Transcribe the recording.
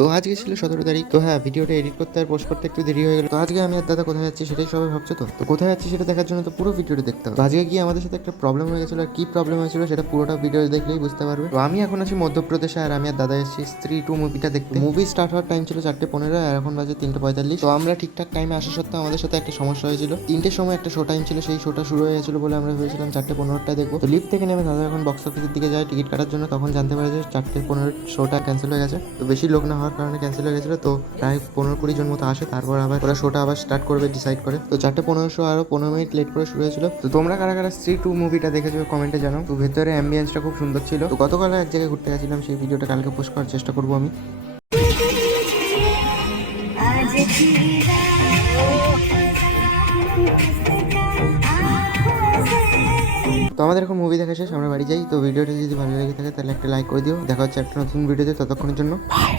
তো আজকে ছিল 17 তারিখ। তো হ্যাঁ, ভিডিওটা এডিট করতে আর পোস্ট করতে একটু দেরি হয়ে গেল। তো আজকে আমি আর দাদা কোথায় যাচ্ছি সেটাই সবাই ভাবছো। তো কোথায় যাচ্ছি সেটা দেখার জন্য তো পুরো ভিডিওটা দেখতে হবে। তো আজকে গিয়ে আমাদের সাথে একটা প্রবলেম হয়ে গেছিলো, আর কি প্রবলেম হয়েছিল সেটা পুরোটা ভিডিও দেখলেই বুঝতে পারবে। তো আমি এখন আছি মধ্যপ্রদেশে, আর আমি আর দাদা এসেছি স্ত্রী 2 মুভিটা দেখতে। মুভি স্টার্ট হওয়ার টাইম ছিল 4:15, আর এখন বাজে 3:45। তো আমরা ঠিকঠাক টাইমে আসা সত্ত্বেও আমাদের সাথে একটা সমস্যা হয়েছিল। 3টের সময় একটা শো টাইম ছিল, সেই শোটা শুরু হয়ে গেছিল বলে আমরা ভেবেছিলাম 4:15টায় দেখবো। তো লিফট থেকে নেমে দাদা এখন বক্স অফিসের দিকে যায় টিকিট কাটার জন্য। তখন জানতে পারে যে 4:15 শোটা ক্যান্সেল হয়ে গেছে। তো বেশি লোক না হওয়ার কারণে ক্যান্সেল হয়ে গেছিলো। তো প্রায় 15-20 জন মতো আসে, তারপর আবার ওরা শোটা আবার স্টার্ট করবে ডিসাইড করে। তো 4:15 শো আরো 15 মিনিট লেট করে শুরু হয়েছিল। তো তোমরা কারা কারা স্ত্রী 2 মুভিটা দেখেছো কমেন্টে জানাও। তো ভেতরে অ্যাম্বিয়েন্সটা খুব সুন্দর ছিল। তো গতকাল এক জায়গায় ঘুরতে গেছিলাম, সেই ভিডিওটা কালকে পোস্ট করার চেষ্টা করবো আমি। তো আমাদের এখন মুভি দেখা শেষ, আমরা বাড়ি যাই। তো ভিডিওটা যদি ভালো লেগে থাকে তাহলে একটা লাইক করে দিও। দেখা হচ্ছে একটা নতুন ভিডিওতে, ততক্ষণের জন্য বাই।